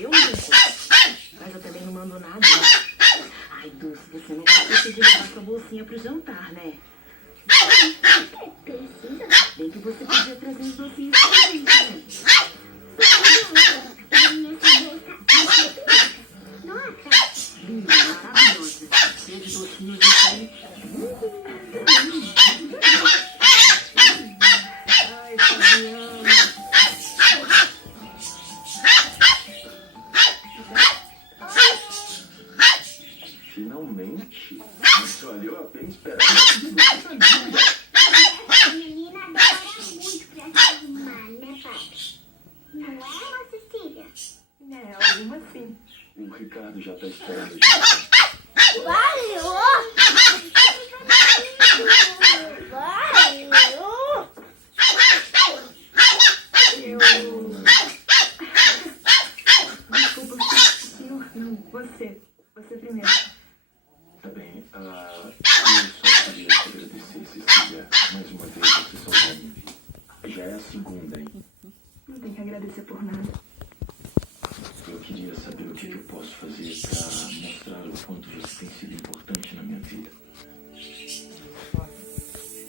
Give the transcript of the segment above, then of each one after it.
Eu não. Mas eu também não mando nada, né? Ai, Dulce, você não vai esquecer de levar sua bolsinha pro jantar, né? Precisa? Bem que você podia trazer uns docinhos pra gente, né? Nossa! Linda, maravilhosa. Cheia de docinhos de Ai, Fabiana. Finalmente. Mas olha, eu apenas esperava essa dúvida. A menina demora muito pra se arrumar, né, papi? Não é uma Cecília? É, alguma sim. O Ricardo já tá esperando a gente. Valeu! Valeu! Desculpa, senhor. Não, você. Você primeiro. Tá bem. Eu só queria te agradecer, Cecília. Mais uma vez, você salvou minha vida. Já é a segunda, hein? Não tem que agradecer por nada. Eu queria saber o que eu posso fazer pra mostrar o quanto você tem sido importante na minha vida.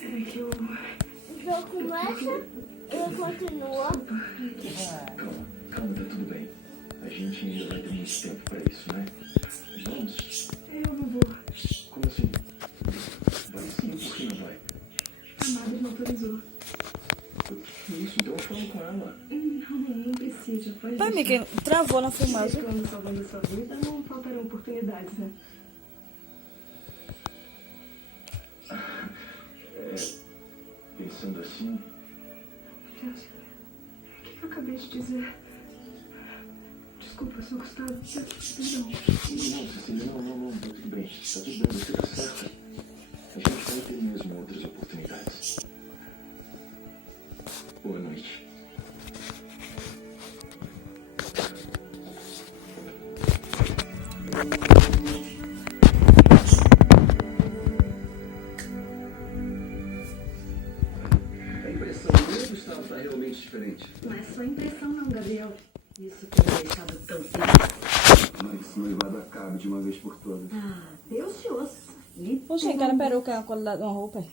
É que eu... Já começa, eu continuo. Calma, calma, tá tudo bem. A gente ainda vai ter muito tempo pra isso, né? Vamos? Eu não vou. Como assim? Vai sim, por que não vai? A madre não autorizou. Isso, então eu falo com ela. Não precisa. Pode Pai, deixar. Mickey, travou na filmagem. Quando salvando a sua vida, não faltarão oportunidades, né? Pensando assim, Deus, o que eu acabei de dizer? Desculpa, Sr. Gustavo. Perdão. não, Cecília, não, tá tudo bem, você tá certa. A gente vai ter mesmo outras oportunidades. Boa noite. A impressão minha ou Gustavo está realmente diferente? Não é só impressão não, Gabriel. Isso tem me deixado tão feliz. Mas esse noivado acabe de uma vez por todas. Ah, Deus te ouça. Poxa, cara peruca com uma roupa.